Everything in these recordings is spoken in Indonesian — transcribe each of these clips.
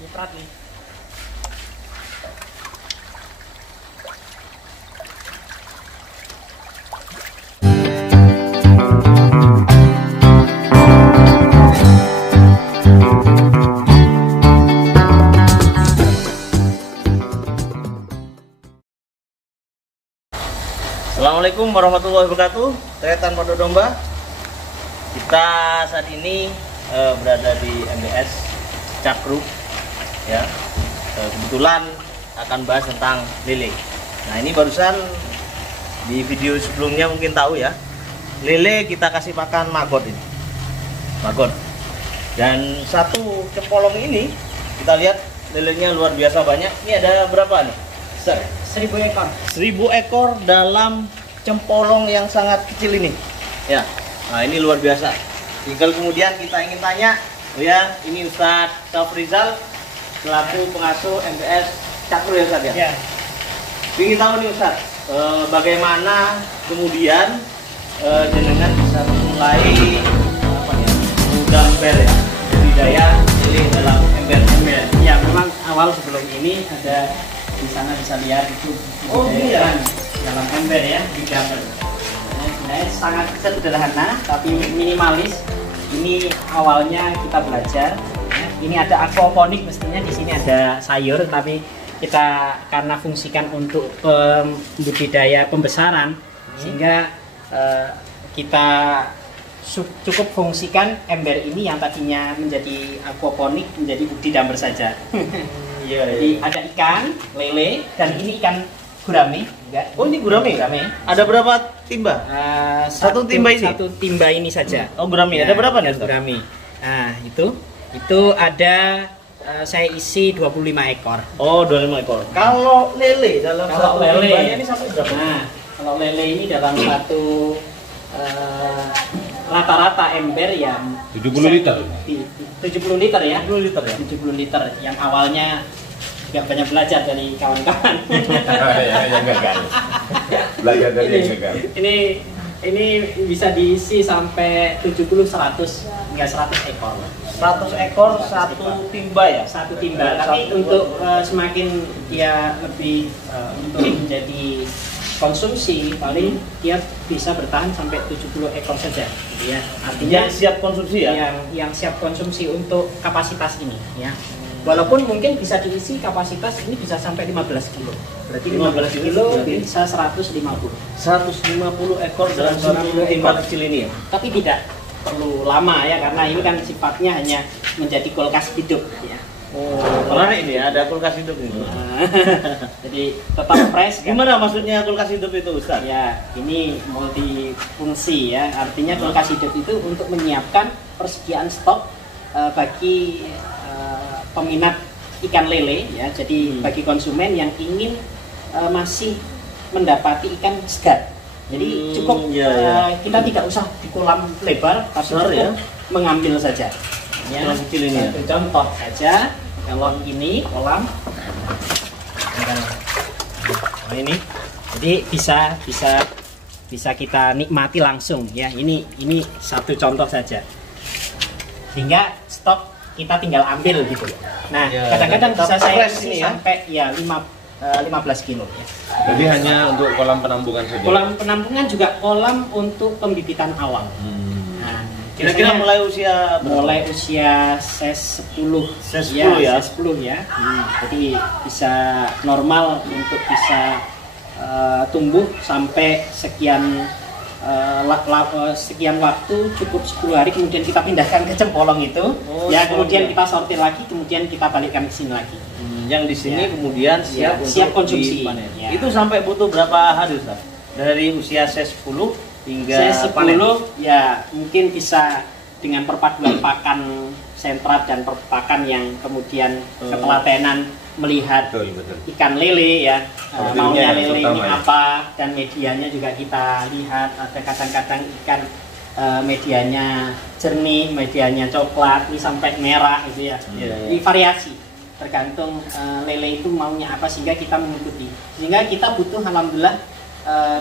Nyiprat nih. Assalamualaikum warahmatullahi wabarakatuh. Saya Tan Podo Domba. Kita saat ini berada di MBS Cakru, ya. Kebetulan akan bahas tentang lele. Nah, ini barusan di video sebelumnya mungkin tahu ya, lele kita kasih makan maggot ini, maggot. Dan satu cepolong ini kita lihat lelenya luar biasa banyak. Ini ada berapa nih? 1000 ekor. 1000 ekor dalam cempolong yang sangat kecil ini, ya. Nah, ini luar biasa. Tinggal kemudian kita ingin tanya, oh ya, ini Ustadz Safrizal selaku pengasuh MBS Cakru ya Ustadz ya. Ya. Ingin tahu nih Ustadz, bagaimana kemudian jenengan bisa mulai apa ya, menggambar ya budidaya lele dalam ember-ember. Ya, memang awal sebelum ini ada di sana bisa lihat itu iya. dalam ember ya, di gambar. Sebenarnya sangat sederhana tapi minimalis. Ini awalnya kita belajar. Ini ada aquaponik, mestinya di sini ada sayur, tapi kita karena fungsikan untuk budidaya pembesaran, sehingga kita cukup fungsikan ember ini yang tadinya menjadi aquaponik menjadi budidamber saja. Iya, Jadi ada ikan lele dan ini ikan gurame. Oh, ini gurame. Gurame. Ada berapa timba? Satu timba ini? Satu timba ini saja. Oh, gurame. Ya, Ada berapa nih? gurame. Nah, itu ada saya isi 25 ekor. Oh, 25 ekor. Kalau lele dalam Kalau satu lele timbanya ini sampai berapa? Nah, kalau lele ini dalam satu rata-rata ember yang 70 liter. 70 liter ya. 70 liter ya. 70 liter yang awalnya nggak banyak belajar dari kawan-kawan. Yang gagal. Belajar dari yang gagal. Ini bisa diisi sampai 70 100 hingga 100 ekor. 100 ekor satu timba ya. Satu timba. Tapi untuk semakin dia lebih untuk menjadi konsumsi, paling dia bisa bertahan sampai 70 ekor saja, gitu ya. Artinya Yang siap konsumsi ya. yang siap konsumsi untuk kapasitas ini, ya. Walaupun mungkin bisa diisi kapasitas ini bisa sampai 15 kilo. Berarti 15 kilo bisa 150. 150 ekor dalam satu timba kecil ini ya. Tapi tidak perlu lama ya, karena ini kan sifatnya hanya menjadi kulkas hidup, ya. Oh, menarik ini ya, ada kulkas hidup ini. Jadi tetap fresh. Kan? Gimana maksudnya kulkas hidup itu, Ustaz? Ya, ini multifungsi ya. Artinya kulkas hidup itu untuk menyiapkan persediaan stok bagi peminat ikan lele ya. Jadi bagi konsumen yang ingin masih mendapati ikan segar. Jadi cukup kita tidak usah di kolam lebar, tapi cukup ya? mengambil saja. Ya, kolam kecil ini ya. Contoh saja, kalau ini kolam, nah ini, jadi bisa kita nikmati langsung ya. Ini satu contoh saja. Sehingga stok kita tinggal ambil gitu. Nah, kadang-kadang bisa saya isi sampai ya 15 kilo ya. Jadi hanya untuk kolam penampungan saja. Kolam penampungan juga kolam untuk pembibitan awal. Nah, Kira-kira mulai usia ses 10. Ses 10 ya. Ses 10 ya. Jadi bisa normal untuk bisa tumbuh sampai sekian waktu, cukup 10 hari, kemudian kita pindahkan ke cempolong itu. Kemudian kita sortir lagi, kemudian kita balikkan ke sini lagi. Yang di sini kemudian siap konsumsi. Ya. Itu sampai butuh berapa hari, Ustaz? Dari usia ses 10 hingga ses 10 panen? Ya mungkin bisa dengan perpaduan pakan sentrat dan pakan yang kemudian ketelatenan melihat Betul. ikan lele ya, maunya lele ini ya. apa, dan medianya juga kita lihat. Ada kadang-kadang ikan medianya jernih, medianya coklat, ini sampai merah gitu ya. Ini variasi tergantung lele itu maunya apa, sehingga kita mengikuti. Sehingga kita butuh alhamdulillah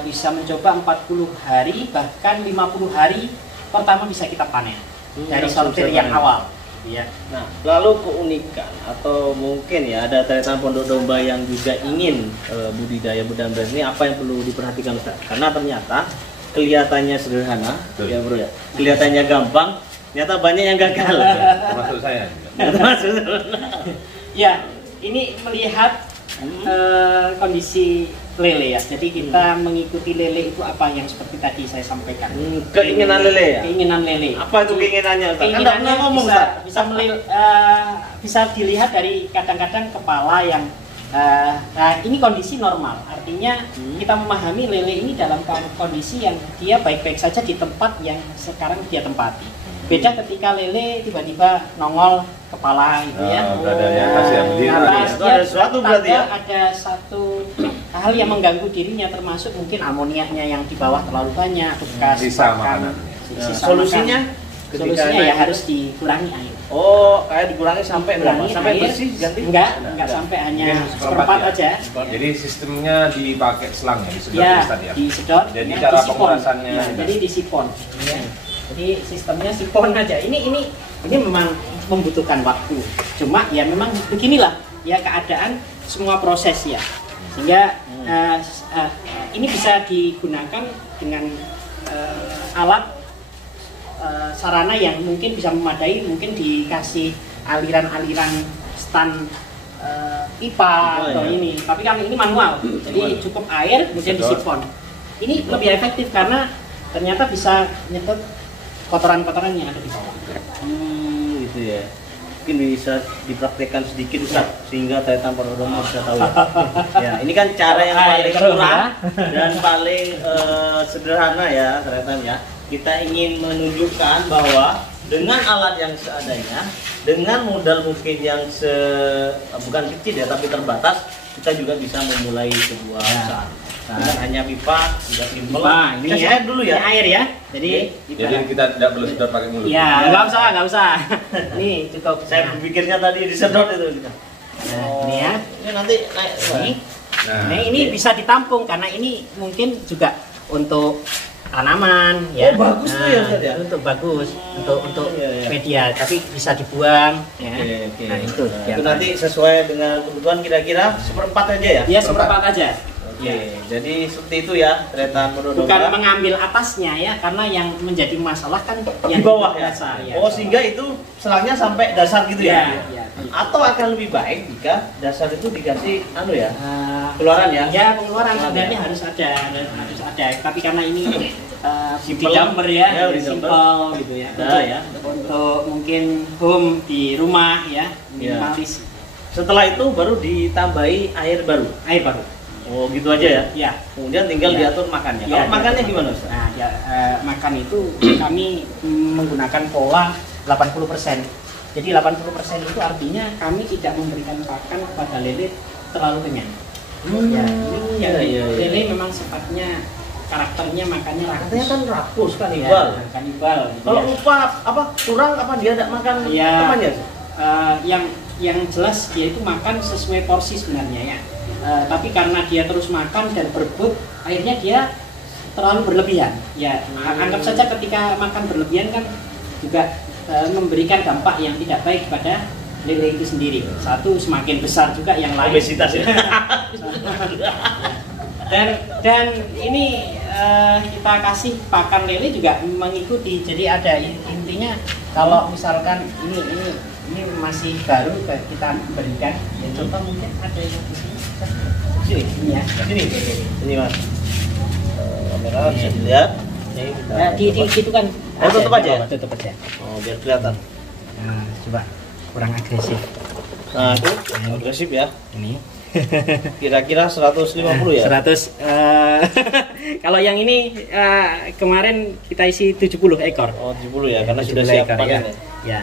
bisa mencoba 40 hari bahkan 50 hari pertama bisa kita panen dari sortir yang awal. ya. Nah, lalu keunikan atau mungkin ya ada deretan pondok domba yang juga ingin budidaya budaya ini apa yang perlu diperhatikan Ustaz? Karena ternyata kelihatannya sederhana, Betul. ya bro ya, kelihatannya gampang, ternyata banyak yang gagal. Termasuk saya. Termasuk Ya, ini melihat kondisi lele ya. Jadi kita mengikuti lele itu apa yang seperti tadi saya sampaikan. Keinginan lele ya. Keinginan lele. Apa itu keinginannya Ustaz? Kan nggak Keinginannya pernah ngomong bisa Ustaz. bisa dilihat dari kadang-kadang kepala yang ini kondisi normal. Artinya kita memahami lele ini dalam kondisi yang dia baik-baik saja di tempat yang sekarang dia tempati. Beda ketika lele tiba-tiba nongol kepala gitu ya. Berada di atas yang berdiri. Atas, Itu ada sesuatu berarti ya? Ada satu hal yang mengganggu dirinya, termasuk mungkin amoniaknya yang di bawah terlalu banyak, bekas Sisa makan. makanan. Sisa Solusinya? makan. Solusinya ya harus dikurangi air. Oh, kayak dikurangi sampai berapa? Kurangi Sampai air. bersih ganti? Enggak sampai hanya Mungkin seperempat ya. aja. Jadi sistemnya dipakai selang ya, disedot Ya, Ustaz ya. disedot. Jadi ya, cara disipon. pengurasannya Ya, juga. jadi disipon. Ya. Jadi sistemnya sipon aja. Ini memang membutuhkan waktu. Cuma ya memang beginilah ya keadaan semua proses ya. Sehingga ini bisa digunakan dengan alat sarana yang mungkin bisa memadai, mungkin dikasih aliran-aliran stan pipa atau ya. ini. Tapi kan ini manual, jadi cukup air kemudian Sedot. disipon. Ini lebih efektif karena ternyata bisa nyedot kotoran-kotoran yang ada di bawah. Gitu ya. Mungkin bisa dipraktekkan sedikit Ustaz sehingga deretan pondok domba bisa tahu ya. Ya, ini kan cara yang paling Terus, murah dan paling sederhana ya deretan ya. Kita ingin menunjukkan bahwa dengan alat yang seadanya, dengan modal mungkin yang bukan kecil ya tapi terbatas, kita juga bisa memulai sebuah usaha. Bukan hanya pipa, juga simpel. Nah, ini Kasih ya. air dulu ya. Ini air ya. Jadi Jadi kita tidak perlu sedot pakai mulut. ya, nggak usah. Ini cukup. Saya berpikirnya tadi disedot itu. Nah, ini ya. Ini nanti naik. Ini. Nah, Nah, ini bisa ditampung karena ini mungkin juga untuk tanaman ya. Oh, bagus tuh ya, Ustaz, ya? Untuk bagus, untuk Iya, iya. media, tapi bisa dibuang ya. Oke. Nah, itu. Itu nanti sesuai dengan kebutuhan kira-kira seperempat aja ya. Ya seperempat aja. Oke. Ya. Jadi seperti itu ya deretan pondok Bukan domba. mengambil atasnya ya, karena yang menjadi masalah kan yang Di bawah ya. dasar ya. Oh, sehingga itu selangnya sampai dasar gitu ya. Ya. Atau akan lebih baik jika dasar itu dikasih ya. Keluaran Keluaran ya? Ya, pengeluaran Keluaran sebenarnya ya. harus ada. Tapi karena ini Simple. jumper ya, Ya, udah simple gitu ya. Nah, ya. Untuk mungkin home di rumah ya, Ya. minimalis. Setelah itu baru ditambahi air baru. Air baru. Oh, gitu aja ya. Ya. Kemudian tinggal Ya. diatur makannya. Ya, Kalau makannya diatur. gimana, Ustaz? Nah, ya, makan itu kami menggunakan pola 80%. Jadi 80% itu artinya kami tidak memberikan pakan kepada lele terlalu kenyang. Ya, ini yang iya. lele memang sifatnya karakternya makannya rakus. Katanya kan rakus, Ya, kanibal. kanibal. Gitu Kalau ya. lupa apa kurang apa dia tidak makan Ya. temannya? Yang jelas dia itu makan sesuai porsi sebenarnya ya. Tapi karena dia terus makan dan berebut, akhirnya dia terlalu berlebihan. Ya, anggap saja ketika makan berlebihan kan juga memberikan dampak yang tidak baik kepada lele itu sendiri. Satu, semakin besar juga yang lain. Obesitas ya. Dan ini kita kasih pakan lele juga mengikuti. Jadi ada intinya kalau misalkan ini masih baru kita berikan. Ya, contoh mungkin ada yang di sini. Sini. Ini ya. Sini. Sini, Mas. Kamera bisa dilihat. Ini kita Itu kan. Oh, tutup aja ya? Tutup aja. Oh, biar kelihatan. Nah, coba kurang agresif. Nah, itu agresif ya. Ini. Kira-kira 150 ya. 100 kalau yang ini kemarin kita isi 70 ekor. Oh, 70 ya, karena 70 sudah siap ekor, panen ya. ya. Ya.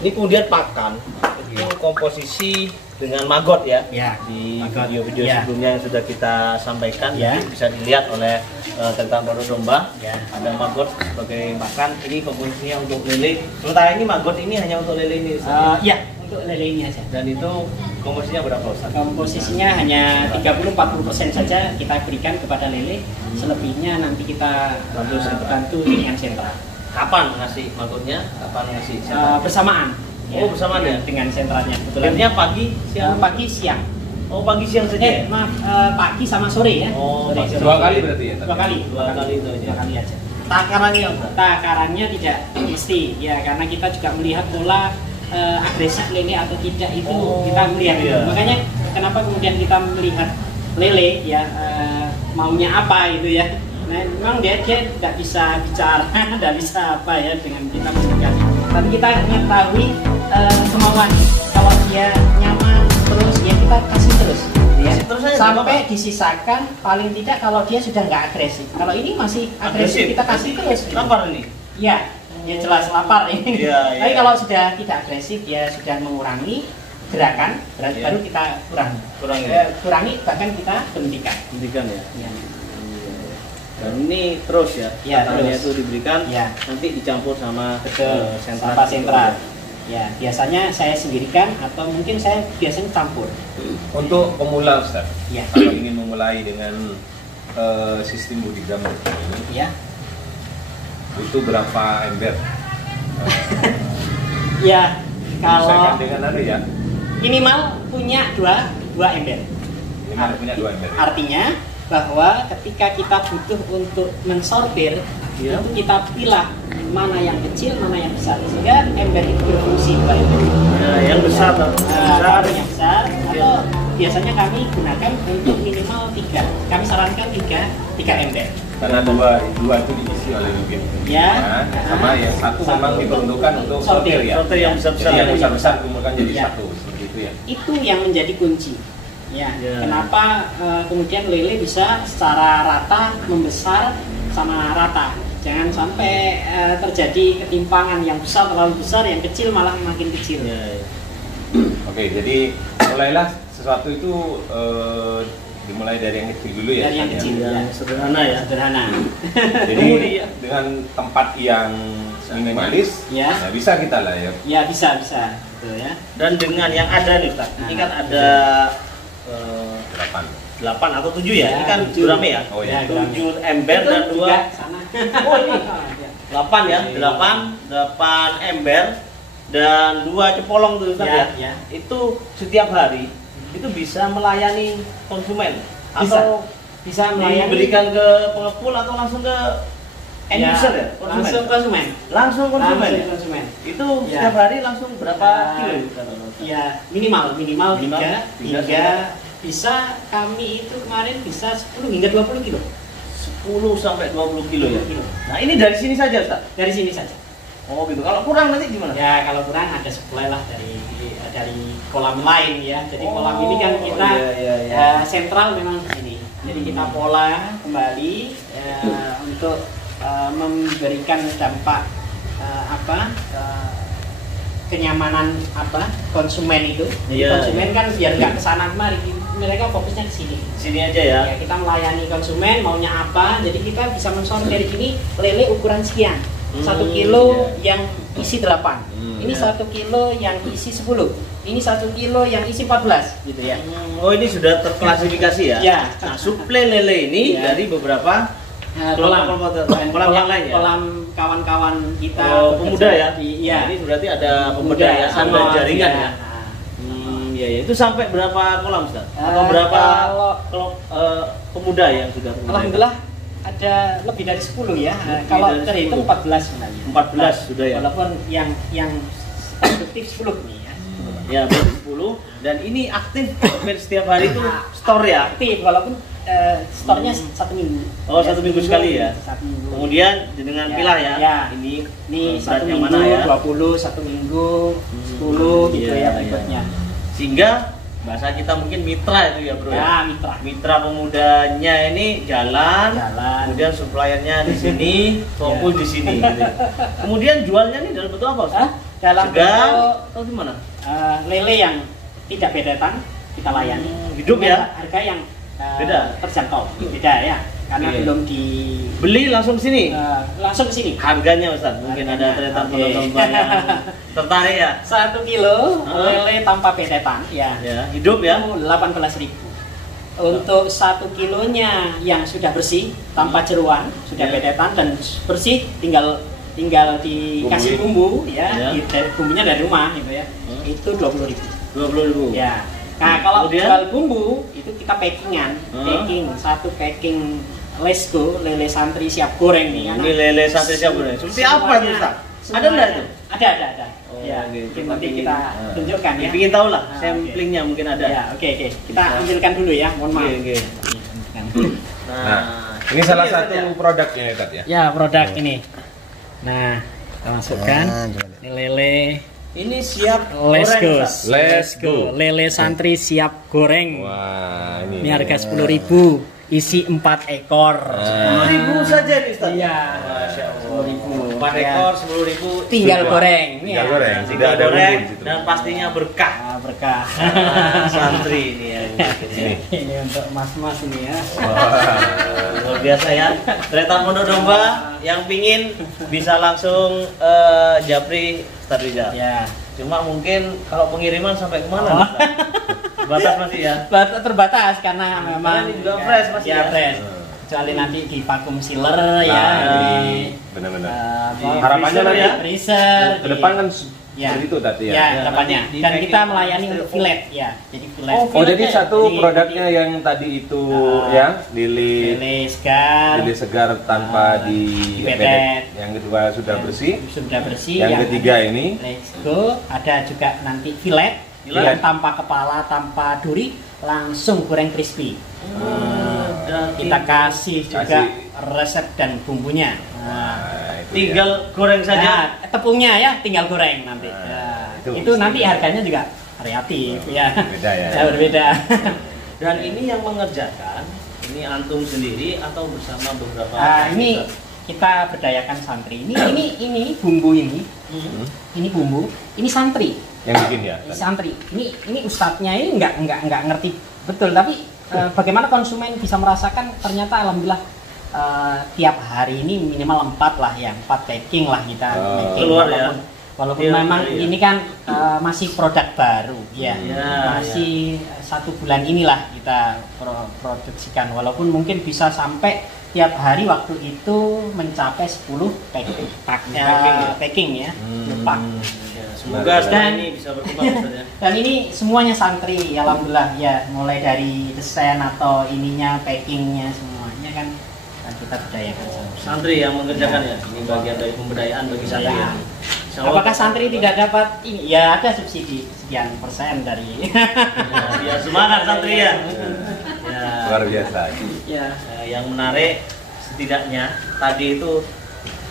Ini kemudian pakan itu komposisi dengan maggot ya. Ya, Di maggot. video-video Ya. sebelumnya yang sudah kita sampaikan, Ya. jadi bisa dilihat oleh tentang pondok domba. Ya. Ada maggot sebagai pakan. Ini komposisinya untuk lele. Sementara ini maggot ini hanya untuk lele ini. Ustaz. Ya, untuk lele ini aja. Dan itu komposisinya berapa, Ustaz? Komposisinya hanya 30-40% saja kita berikan kepada lele. Selebihnya nanti kita bantu dengan sentra. kapan ngasih magonnya, kapan ngasih bersamaan. Oh, bersamaan ya? Dengan sentralnya. Kebetulan pagi, siang? Pagi, siang. Oh, pagi siang saja. Maaf, pagi sama sore ya. Oh, sore. Dua kali berarti ya? Dua kali itu aja. Dua kali aja. Takarannya tidak mesti ya, karena kita juga melihat pola agresif lele atau tidak itu kita melihat. Iya. Makanya kenapa kemudian kita melihat lele ya maunya apa itu ya. Nah, memang dia tidak bisa bicara, tidak bisa apa ya dengan kita komunikasi. Tapi kita mengetahui kemauan. Kalau dia nyaman terus ya kita kasih terus. Ya. Terus aja Sampai disisakan paling tidak kalau dia sudah nggak agresif. Kalau ini masih agresif kita kasih terus. Lapar ini? Iya, ya jelas lapar ini. Iya. Tapi kalau sudah tidak agresif, dia sudah mengurangi gerakan, baru kita kurangi bahkan kita hentikan. Hentikan ya. Ya. Dan ini terus ya, Terus. itu diberikan, Ya. nanti dicampur sama Sampah sentral. Ya, biasanya saya sendirikan atau mungkin saya biasanya campur. Untuk pemula Ustaz, Ya. kalau ingin memulai dengan sistem budidam ini, Ya. butuh berapa ember? Ya, Misalkan kalau dengan ya, minimal punya dua ember. minimal punya 2 ember. Artinya bahwa ketika kita butuh untuk mensortir, Ya. itu kita pilah mana yang kecil, mana yang besar, sehingga ember itu berfungsi dua ember. Nah, yang besar, Yang besar, atau biasanya kami gunakan untuk minimal 3. Kami sarankan 3 ember. Karena dua itu diisi oleh bibit. Ya. Sama yang satu memang diperuntukkan untuk sortir ya. Sortir yang besar-besar. Jadi yang besar-besar dikumpulkan jadi Ya. satu seperti itu ya. Itu yang menjadi kunci. Ya, Ya. kenapa kemudian lele bisa secara rata membesar sama rata. Jangan sampai terjadi ketimpangan yang besar terlalu besar, yang kecil malah makin kecil. Ya. Oke, jadi mulailah sesuatu itu dimulai dari yang kecil dulu ya. Dari yang Ustaz, kecil. ya. Yang sederhana ya. Sederhana. Jadi dengan tempat yang minimalis, Ya. ya bisa kita lah ya. Ya bisa. Betul ya. Dan dengan yang ada nih Ustaz, ini kan ada 8. 8 atau 7 ya? Ini kan 7. gurame ya? Oh ya. 7 ember Itu dan 2 juga sana. Oh ini 8 ya? 8 ember dan 2 cepolong tuh Ustaz Ya, ya? ya. Itu setiap hari itu bisa melayani konsumen atau Bisa melayani diberikan ke pengepul atau langsung ke end user ya? Langsung konsumen. Langsung konsumen ya? Langsung konsumen. Itu Ya. setiap hari langsung berapa kilo? Ya minimal Minimal 3 tiga. bisa kami itu kemarin bisa 10 hingga 20 kilo. 10 sampai 20 kilo ya? Kilo. Nah ini dari sini saja Ustaz? Dari sini saja. Oh gitu, kalau kurang nanti gimana? Ya kalau kurang ada supply lah dari kolam lain ya. Jadi kolam ini kan Oh, kita iya. sentral memang di sini. Jadi kita pola kembali untuk memberikan dampak kenyamanan konsumen itu. Jadi Iya, konsumen iya. kan biar nggak kesana kemari, mereka fokusnya ke sini. Sini aja ya? Ya, kita melayani konsumen maunya apa, jadi kita bisa mensortir dari sini lele ukuran sekian. 1 kilo yang isi 8. Ini 1 kilo yang isi 10. Ini 1 kilo yang isi 14 gitu ya. Oh ini sudah terklasifikasi ya? Ya. Nah suplai lele ini Ya. dari beberapa Kolam yang lain ya? Kolam kawan-kawan kita Pemuda ya? Iya. Ini berarti ada pemberdayaan sama dan jaringan ya? Nah, Iya, iya. Itu sampai berapa kolam Ustaz? Atau Eh, berapa kalau- pemuda yang sudah pemberdayaan? Alhamdulillah ada lebih dari 10 ya. Kalau dari terhitung 10. 14 sebenarnya. 14 sudah ya? Walaupun yang produktif 10 nih ya. Ya, berarti 10. Dan ini aktif hampir setiap hari itu store ya? Aktif walaupun store-nya 1 minggu. Oh, 1 minggu sekali ya? 1 minggu. Kemudian dengan Ya, pilah ya? ya. Ini Ini berat 1 yang minggu, mana ya? 20, 1 minggu, 10 gitu Iya, ya berikutnya. Sehingga bahasa kita mungkin mitra itu ya bro ya? Ya, mitra. Mitra pemudanya ini jalan, Jalan. kemudian suppliernya di sini, fokus di sini. Gitu. Kemudian jualnya nih dalam bentuk apa? Ustaz? Hah? Dalam Segar bentuk atau gimana? lele yang tidak bedetan kita layani. Hidup Dengan ya? Harga yang Beda? terjangkau. Beda ya. Karena Iya. belum Beli langsung ke sini. langsung ke sini. Harganya Ustaz, mungkin ada Harganya, ternyata oke. penonton yang tertarik ya. 1 kilo Hah? lele tanpa bedetan ya. Ya, hidup ya. Itu 18.000. Untuk 1 kilonya yang sudah bersih tanpa jeruan, sudah Ya. bedetan dan bersih, tinggal tinggal dikasih bumbu Ya. ya, bumbunya dari rumah gitu ya. Itu 20.000. 20.000. Ya. Nah, kalau Kemudian? jual bumbu itu kita packingan, satu packing Lesgo, lele santri siap goreng nih. Ini lele santri siap goreng. Seperti apa itu, Ustaz? Ada enggak itu? Ada. Oh, Ya, oke. mungkin nanti kita tunjukkan ya. Ingin tahu lah, Ah, samplingnya mungkin ada. Ya, oke. Kita ambilkan dulu ya, mohon maaf. Oke. Nah, ini salah satu produknya ya, Tat ya. Ya, produk ini. Nah, kita masukkan ini lele Ini siap Let's goreng, go. Ustaz. Let's go. Lele santri siap goreng. Wah, Ini harga 10.000, isi 4 ekor. 10.000 saja nih, Ustaz. Iya. Masya Allah. 10.000. 4 ekor 10.000. Tinggal Sudah. goreng. Tinggal Ya. goreng. Tinggal Tidak ada bumbu goreng di situ. dan pastinya berkah. Ah, berkah. Santri ini ya. Ini. Ini untuk mas-mas ini ya. Wah. Luar biasa ya. Tretan Pondok Domba yang pingin bisa langsung japri Ustaz Rizal. Ya. Cuma mungkin kalau pengiriman sampai kemana? Ustaz? Batas masih ya. Terbatas karena memang ini juga fresh, Mas, ya. ya? Fresh. Kecuali nanti di vakum sealer ya. Di Benar-benar. freezer Harapannya nanti ya. Freezer. ke depan kan Ya. seperti itu tadi ya. Ya, depannya. nanti di Dan packing kita melayani styrofoam. untuk fillet ya. Jadi fillet. Oh, jadi satu Jadi produknya nanti, yang tadi itu Ah, ya, lili lele segar. segar tanpa dipedet. dipedet. Yang kedua sudah bersih. Sudah bersih. Yang ketiga ini Let's go. Ada juga nanti fillet. Fillet. Tanpa kepala, tanpa duri, langsung goreng crispy. Dan Kita kasih juga Kasih. resep dan bumbunya. Nah, Nah, itu tinggal goreng saja. nah, tepungnya ya tinggal goreng nanti. Nah, Ya, itu itu nanti harganya juga variatif ya. Beda ya. Ya, berbeda. Dan ini yang mengerjakan ini antum sendiri atau bersama beberapa? Ini kita berdayakan santri. Ini bumbu ini. Hmm. Ini bumbu. Ini santri. Yang bikin ya. Ini santri. Ini ustadznya ini nggak ngerti betul, tapi bagaimana konsumen bisa merasakan ternyata alhamdulillah tiap hari ini minimal 4 lah ya, 4 packing lah kita packing. Keluar ya. Walaupun Iya, memang iya. ini kan masih produk baru ya. Iya, Masih 1 bulan inilah kita produksikan, walaupun mungkin bisa sampai tiap hari waktu itu mencapai 10 packing ya. Pak. Ya, semoga setelah Dan- ini bisa berkembang Ustaz ya. Dan ini semuanya santri, alhamdulillah ya, mulai dari desain atau ininya, packingnya semuanya kan kita berdayakan santri. Santri yang mengerjakan ya. Ini bagian dari pemberdayaan bagi santri Ya. ya. Insya Allah- Apakah santri tidak dapat ini? Ya ada subsidi sekian persen dari. Ya, semangat santri ya. Ya. Luar biasa. Ya. Yang menarik setidaknya tadi itu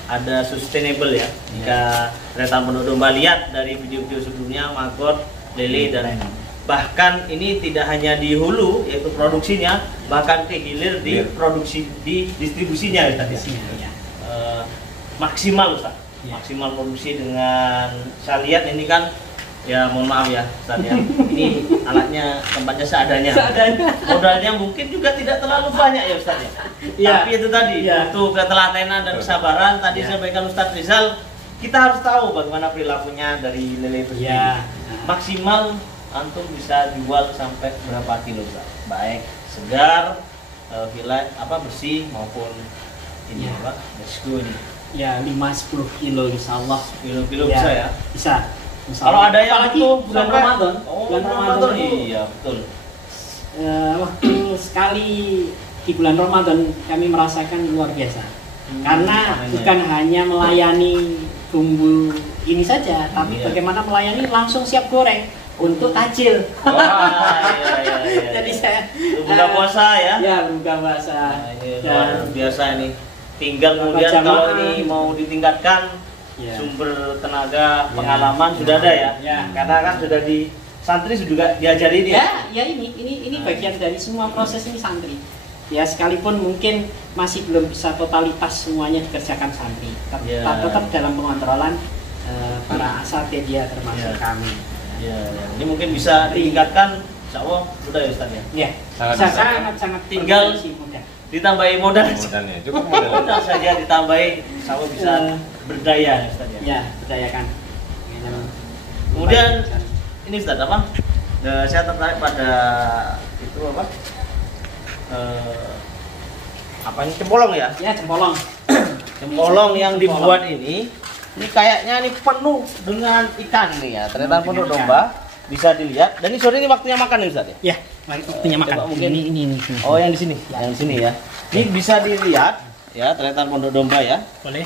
ada sustainable ya. Jika Tretan Pondok Domba lihat dari video-video sebelumnya, maggot, lele dan bahkan ini tidak hanya di hulu yaitu produksinya, bahkan ke hilir di produksi di distribusinya ya tadi. Ya. Maksimal Ustaz. Ya. Maksimal produksi dengan saya lihat ini kan ya mohon maaf ya Ustaz ya. Ini alatnya tempatnya seadanya. Modalnya mungkin juga tidak terlalu banyak ya Ustaz ya. Ya. Tapi itu tadi Ya. butuh ketelatenan dan kesabaran. Tadi Ya. saya sampaikan Ustaz Rizal, kita harus tahu bagaimana perilakunya dari lele itu sendiri. Ya. Maksimal antum bisa jual sampai berapa kilo Ustaz? Baik segar, fillet bersih maupun ini Ya. Pak, resku ini. Ya 5-10 kilo insya Allah. Kilo-kilo Ya, bisa ya. Bisa. Insya Kalau Allah. ada yang apalagi butuh bulan sampai- Ramadan. Oh, Bulan Ramadan itu iya betul. waktu sekali di bulan Ramadan kami merasakan luar biasa. Karena Amin, bukan hanya melayani bumbu ini saja, tapi Iya. bagaimana melayani langsung siap goreng untuk tajil. Wah, iya. Jadi saya buka puasa ya. Ya buka puasa. Nah, ini Dan luar biasa ini. Tinggal Berapa kemudian jamaah? kalau ini mau ditingkatkan Ya. sumber tenaga, pengalaman sudah ada ya. Ya. Karena kan sudah di santri juga diajari ini. Ya ini bagian dari semua proses ini santri. Ya sekalipun mungkin masih belum bisa totalitas semuanya dikerjakan santri, Ya. tetap dalam pengontrolan para asatidz termasuk Ya. kami. Ya, ini mungkin bisa ditingkatkan. Insya Allah sudah ya Ustaz ya. Ya, Sangat bisa bisa. sangat Tinggal- berfungsi mudah. Ditambahi modal. Modalnya cukup modal. Modal saja ditambahi, insya Allah bisa Ya. berdaya ya Ustaz ya. Ya, berdayakan. Kemudian ini Ustaz apa? Saya tertarik pada itu apa? Apa ini cempolong ya? Ya cempolong. Cempolong yang dibuat ini kayaknya ini penuh dengan ikan nih ya. Ternyata pondok domba bisa dilihat. Dan ini sore ini waktunya makan nih Ustaz ya? Ya, waktunya makan. Mungkin ini. Oh, yang di sini. Yang di sini ya. Ini bisa dilihat ya, ternyata pondok domba ya. Boleh.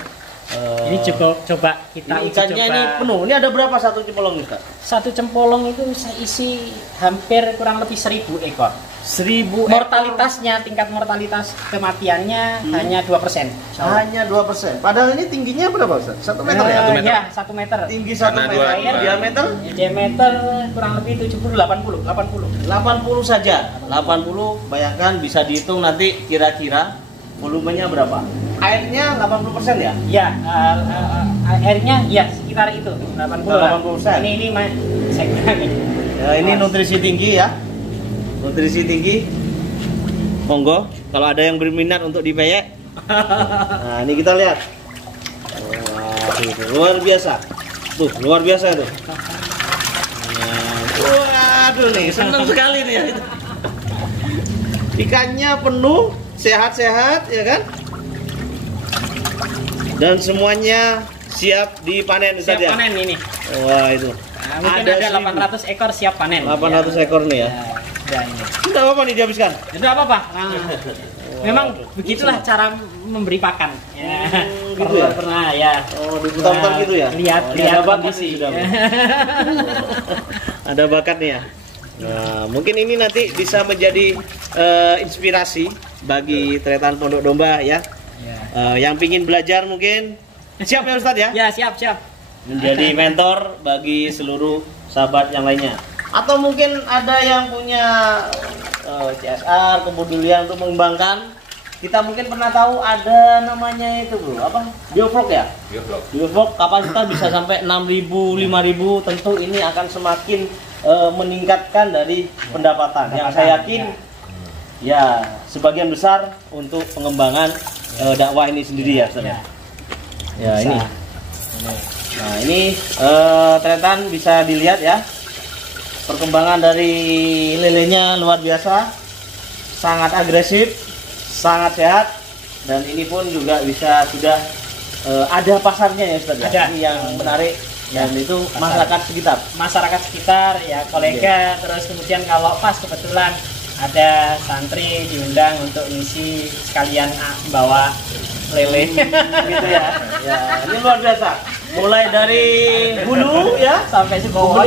Ini coba kita ini ikannya coba. ini penuh. Ini ada berapa satu cempolong Ustaz? Satu cempolong itu bisa isi hampir kurang lebih 1000 ekor. 1000 Mortalitasnya, tingkat mortalitas kematiannya hanya 2%. Hanya 2%. Padahal ini tingginya berapa Ustaz? 1 meter ya? 1 meter. Ya, 1 meter. Tinggi 1 Karena meter. dua- Diameter Diameter kurang lebih 80. 80 saja. 80, bayangkan bisa dihitung nanti kira-kira volumenya berapa? Airnya 80% ya? Ya, airnya ya sekitar itu 80 lah. 80%. Ini saya kira ini. Ya, ini nutrisi tinggi ya. Nutrisi tinggi. Monggo kalau ada yang berminat untuk dipeyek. Nah, ini kita lihat. Wah, itu luar biasa. Tuh, luar biasa itu. Nah, waduh nih, senang sekali nih ya. Ikannya penuh, sehat-sehat ya kan? Dan semuanya siap dipanen Siap Ustaz ya? panen ini. Wah, itu. Nah, mungkin ada 800 ekor siap panen. 800 ekor nih ya. Ya, ini. Tidak apa-apa nih dihabiskan. Tidak apa-apa. Nah, memang begitulah cara memberi pakan. Ya, gitu ya? pernah ya. Oh, diputar-putar Nah, gitu ya? Lihat Oh, ini ada bakat kondisi. nih sudah. Ada bakat nih ya. Nah, mungkin ini nanti bisa menjadi inspirasi bagi Tretan Pondok Domba ya. Yang pingin belajar mungkin siap ya Ustadz ya? Ya, siap. Menjadi mentor bagi seluruh sahabat yang lainnya. Atau mungkin ada yang punya CSR, kepedulian untuk mengembangkan. Kita mungkin pernah tahu ada namanya itu bro, apa? Biovlog ya? Biovlog kapasitas bisa sampai 6.000, 5.000. Tentu ini akan semakin meningkatkan dari pendapatan. Yang saya yakin ya sebagian besar untuk pengembangan dakwah ini sendiri ya, Ustaz. Ya ini. Nah ini Tretan bisa dilihat ya. Perkembangan dari lelenya luar biasa, sangat agresif, sangat sehat, dan ini pun juga bisa sudah ada pasarnya ya Ustaz. Ada. Ini yang menarik dan itu masyarakat sekitar Ya kolega. Terus kemudian kalau pas kebetulan ada santri diundang untuk ngisi sekalian bawa lele gitu ya. Ya, ini luar biasa. Mulai dari hulu ya sampai Sukowono.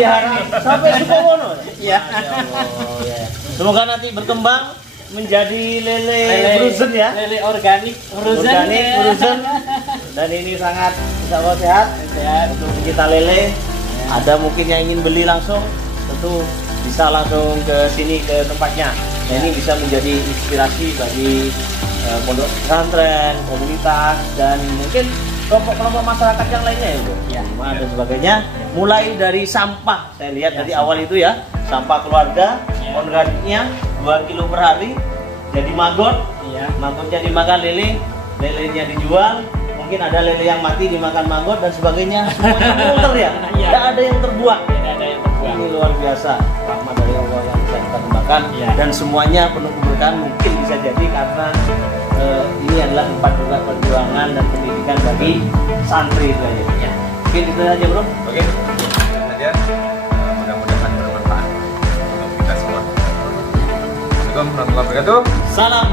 sampai Sukowono. Iya. Ya. Semoga nanti berkembang menjadi lele frozen ya. Lele organik frozen. Dan ini sangat insya Allah sehat untuk kita lele. Ada mungkin yang ingin beli langsung, tentu bisa langsung ke sini ke tempatnya. Nah, ini bisa menjadi inspirasi bagi pondok pesantren, komunitas, dan mungkin kelompok-kelompok masyarakat yang lainnya ya, Bro. Ya. Dan sebagainya. Mulai dari sampah, saya lihat dari awal itu ya, sampah keluarga, organiknya 2 kilo per hari, jadi maggot, maggotnya dimakan lele, lelenya dijual, mungkin ada lele yang mati dimakan maggot dan sebagainya, semuanya muter ya, tidak ada yang terbuang. Ini luar biasa, rahmat dari Allah yang bisa kita kembangkan dan semuanya penuh keberkahan. Mungkin bisa jadi karena ini adalah tempat juga perjuangan dan pendidikan bagi santri itu aja. Ya. Mungkin itu aja bro. Oke, itu saja. Mudah-mudahan bermanfaat untuk kita semua. Assalamualaikum warahmatullahi wabarakatuh. Salam